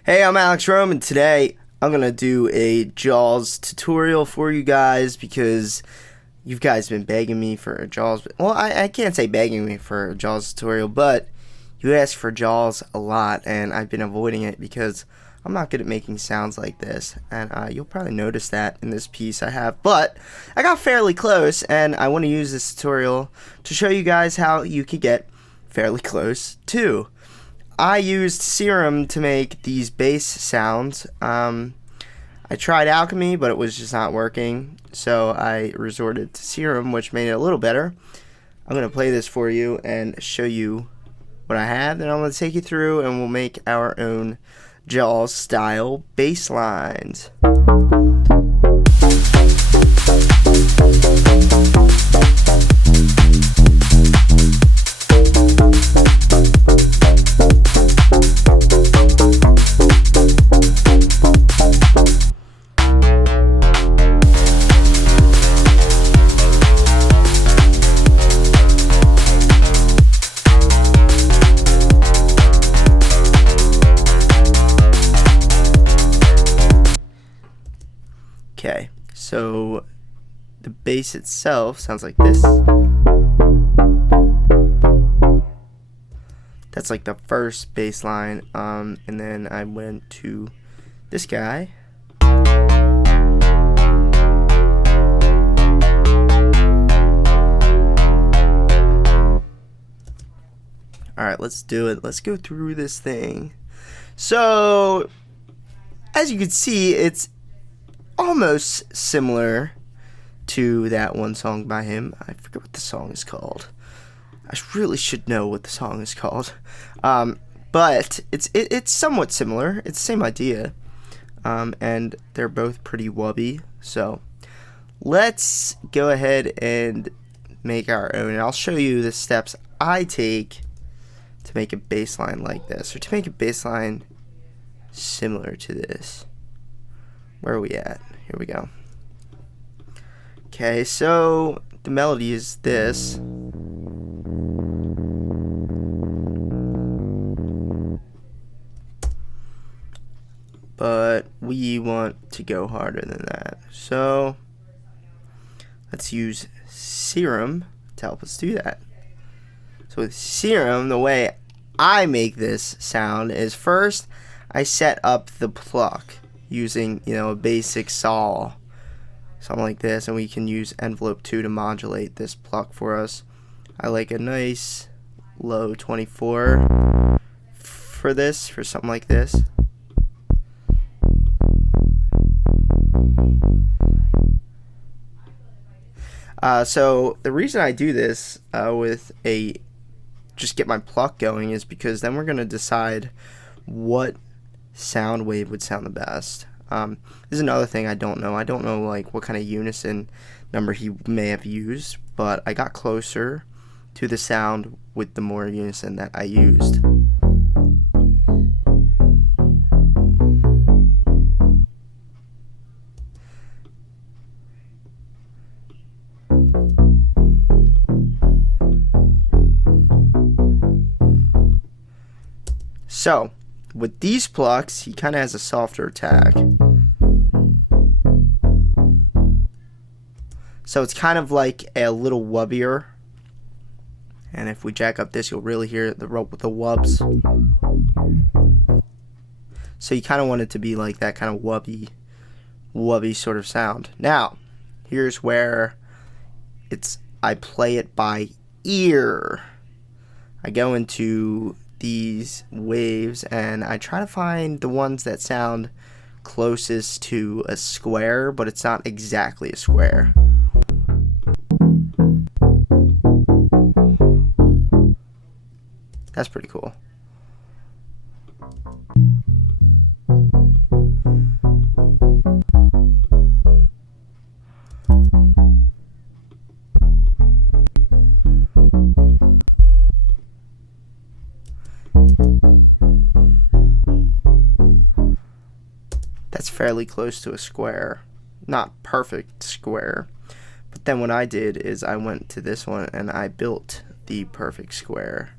Hey, I'm Alex Rome, and today I'm going to do a Jauz tutorial for you guys because you guys been begging me for a Jauz. Well, I can't say begging me for a Jauz tutorial, but you ask for Jauz a lot, and I've been avoiding it because I'm not good at making sounds like this, and you'll probably notice that in this piece I have. But I got fairly close, and I want to use this tutorial to show you guys how you could get fairly close too. I used Serum to make these bass sounds. I tried Alchemy, but it was just not working, so I resorted to Serum, which made it a little better. I'm going to play this for you and show you what I have, then I'm going to take you through and we'll make our own Jauz style bass lines. Okay, so the bass itself sounds like this. That's like the first bass line, and then I went to this guy. Alright, let's do it. Let's go through this thing. So, as you can see, it's almost similar to that one song by him. I forget what the song is called. I really should know what the song is called. But it's somewhat similar. It's the same idea. And they're both pretty wubby. So let's go ahead and make our own. And I'll show you the steps I take to make a bass line like this, or to make a bass line similar to this. Where are we at? Here we go. Okay, so the melody is this. But we want to go harder than that. So let's use Serum to help us do that. So with Serum, the way I make this sound is first I set up the pluck using, a basic saw, something like this, and we can use envelope 2 to modulate this pluck for us. I like a nice low 24 for this, for something like this. So the reason I do this just get my pluck going is because then we're going to decide what sound wave would sound the best. This is another thing I don't know. I don't know like what kind of unison number he may have used, but I got closer to the sound with the more unison that I used. So with these plucks, he kind of has a softer attack. So it's kind of like a little wubbier. And if we jack up this, you'll really hear the wubs. So you kind of want it to be like that kind of wubby sort of sound. Now, here's where I play it by ear. I go into these waves and I try to find the ones that sound closest to a square, but it's not exactly a square. That's pretty cool. That's fairly close to a square. Not perfect square. But then what I did is I went to this one and I built the perfect square.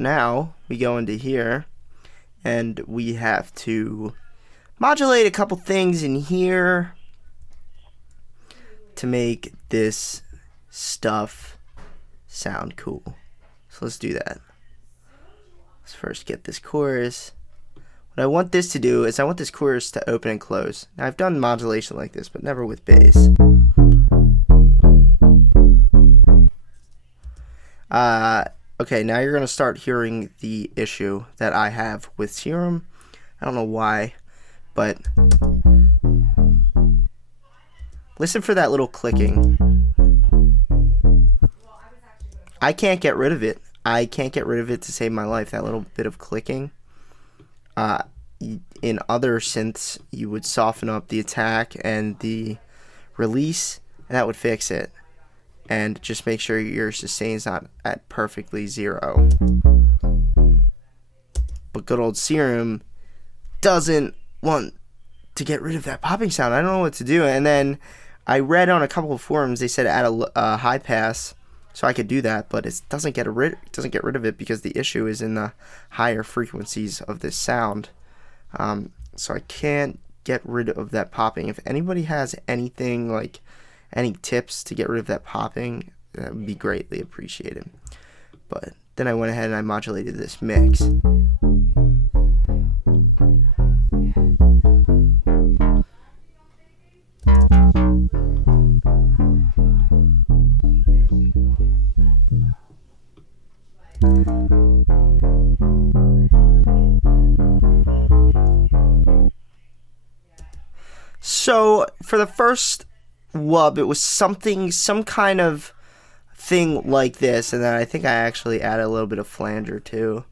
now we go into here and we have to modulate a couple things in here to make this stuff sound cool. So let's do that. Let's first get this chorus. What I want this to do is I want this chorus to open and close. Now I've done modulation like this, but never with bass. Okay, now you're going to start hearing the issue that I have with Serum. I don't know why, but listen for that little clicking. I can't get rid of it. I can't get rid of it to save my life, that little bit of clicking. In other synths, you would soften up the attack and the release, and that would fix it. And just make sure your sustain's not at perfectly 0. But good old Serum doesn't want to get rid of that popping sound. I don't know what to do. And then I read on a couple of forums, they said add a high pass, so I could do that, but it doesn't get rid of it because the issue is in the higher frequencies of this sound. So I can't get rid of that popping. If anybody has anything, like any tips to get rid of that popping, that would be greatly appreciated. But then I went ahead and I modulated this mix. So for the first wub, it was some kind of thing like this, and then I think I actually added a little bit of flanger too,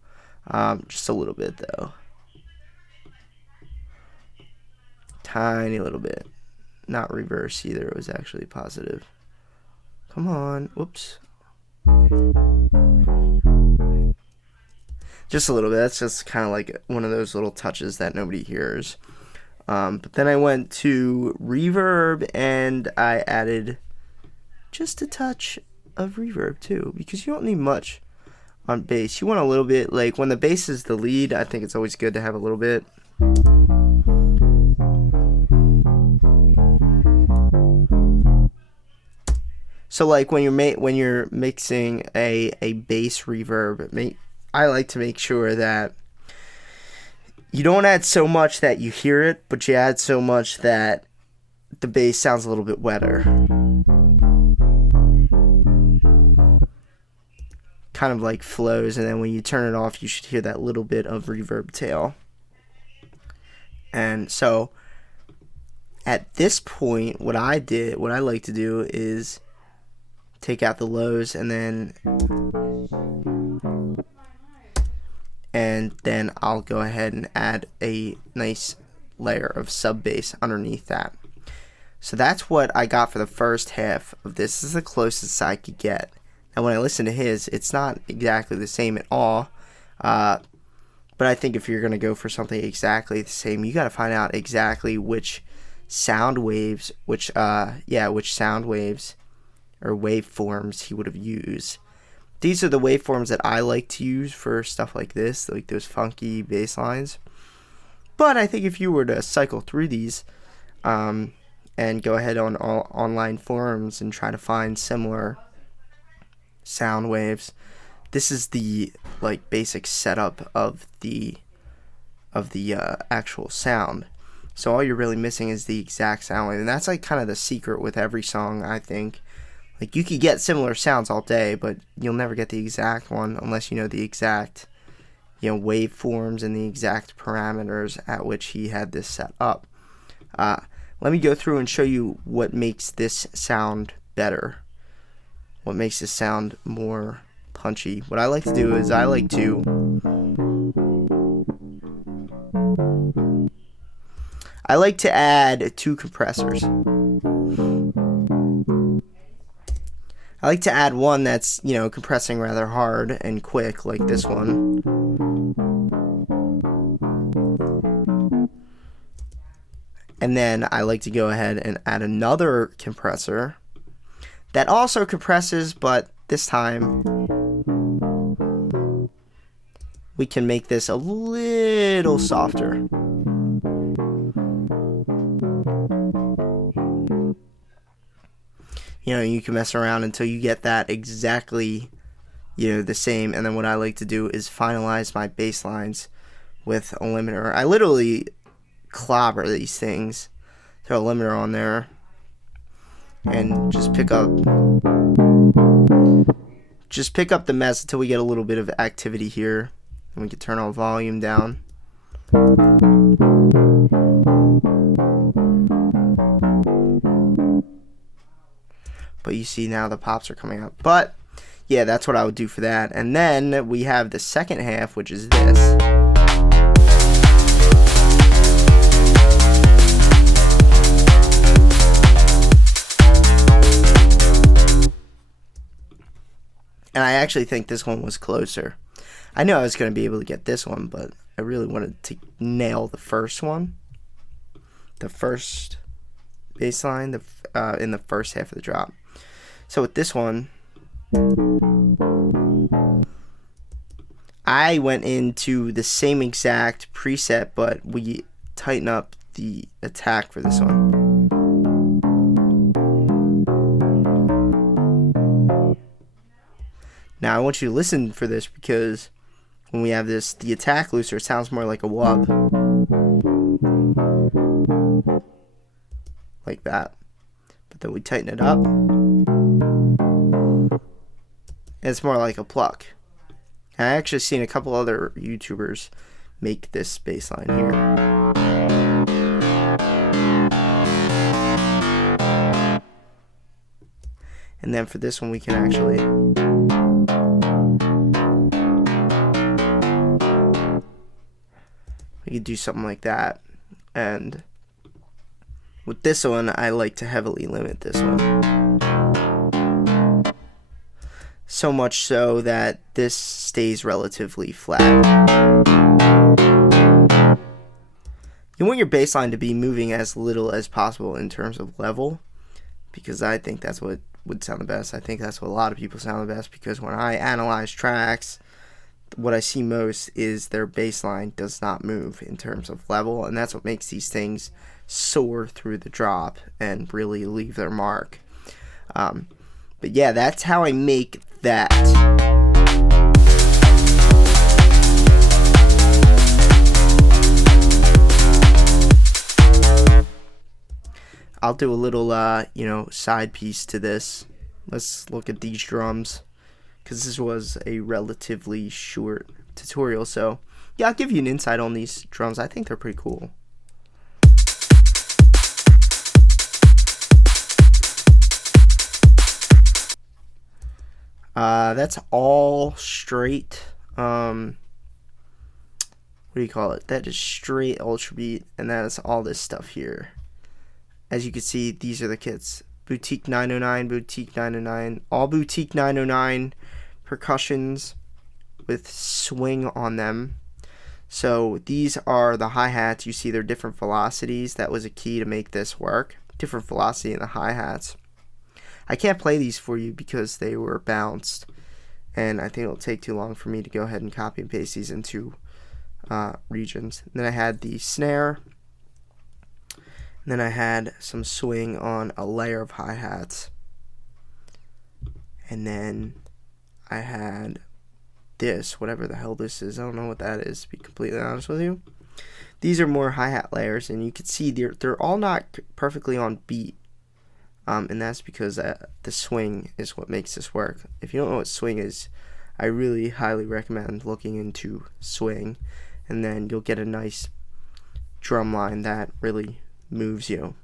just a little bit though, tiny little bit, not reverse either. It was actually positive. Come on, whoops, just a little bit. That's just kind of like one of those little touches that nobody hears. But then I went to reverb and I added just a touch of reverb too, because you don't need much on bass. You want a little bit, like when the bass is the lead, I think it's always good to have a little bit. So like when you're mixing a bass reverb, I like to make sure that you don't add so much that you hear it, but you add so much that the bass sounds a little bit wetter. Kind of like flows, and then when you turn it off, you should hear that little bit of reverb tail. And so at this point, what I like to do is take out the lows and then I'll go ahead and add a nice layer of sub bass underneath that. So that's what I got for the first half of this. This is the closest I could get. Now when I listen to his, it's not exactly the same at all, but I think if you're going to go for something exactly the same, you got to find out exactly which sound waves, which sound waves or waveforms he would have used. These are the waveforms that I like to use for stuff like this, like those funky bass lines. But I think if you were to cycle through these and go ahead on all online forums and try to find similar sound waves, this is the like basic setup of the actual sound. So all you're really missing is the exact sound wave, and that's like kind of the secret with every song, I think. Like, you could get similar sounds all day, but you'll never get the exact one unless you know the exact, waveforms and the exact parameters at which he had this set up. Let me go through and show you what makes this sound better. What makes this sound more punchy. What I like to do is I like to add 2 compressors. I like to add one that's, compressing rather hard and quick, like this one. And then I like to go ahead and add another compressor that also compresses, but this time we can make this a little softer. You know, you can mess around until you get that exactly, you know, the same. And then what I like to do is finalize my bass lines with a limiter. I literally clobber these things. Throw a limiter on there and just pick up the mess until we get a little bit of activity here. And we can turn our volume down. But you see now the pops are coming up. But yeah, that's what I would do for that. And then we have the second half, which is this. And I actually think this one was closer. I knew I was going to be able to get this one, but I really wanted to nail the first one. The first bass line in the first half of the drop. So with this one, I went into the same exact preset, but we tighten up the attack for this one. Now I want you to listen for this, because when we have this, the attack looser, it sounds more like a wub. Like that. But then we tighten it up. It's more like a pluck. I actually seen a couple other YouTubers make this bass line here. And then for this one we can actually do something like that. And with this one I like to heavily limit this one. So much so that this stays relatively flat. You want your bass line to be moving as little as possible in terms of level, because I think that's what would sound the best. I think that's what a lot of people sound the best, because when I analyze tracks, what I see most is their bass line does not move in terms of level, and that's what makes these things soar through the drop and really leave their mark. But yeah, that's how I make that. I'll do a little, side piece to this. Let's look at these drums, because this was a relatively short tutorial. So yeah, I'll give you an insight on these drums. I think they're pretty cool. That's all straight, what do you call it? That is straight ultra beat, and that is all this stuff here. As you can see, these are the kits. Boutique 909, Boutique 909, all Boutique 909 percussions with swing on them. So these are the hi-hats. You see they're different velocities. That was a key to make this work. Different velocity in the hi-hats. I can't play these for you because they were bounced, and I think it'll take too long for me to go ahead and copy and paste these into regions. And then I had the snare, and then I had some swing on a layer of hi-hats, and then I had this, whatever the hell this is. I don't know what that is, to be completely honest with you. These are more hi-hat layers, and you can see they're all not perfectly on beat. And that's because the swing is what makes this work. If you don't know what swing is, I really highly recommend looking into swing, and then you'll get a nice drum line that really moves you.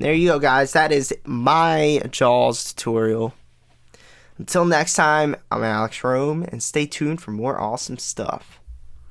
There you go, guys. That is my Jauz tutorial. Until next time, I'm Alex Rome, and stay tuned for more awesome stuff.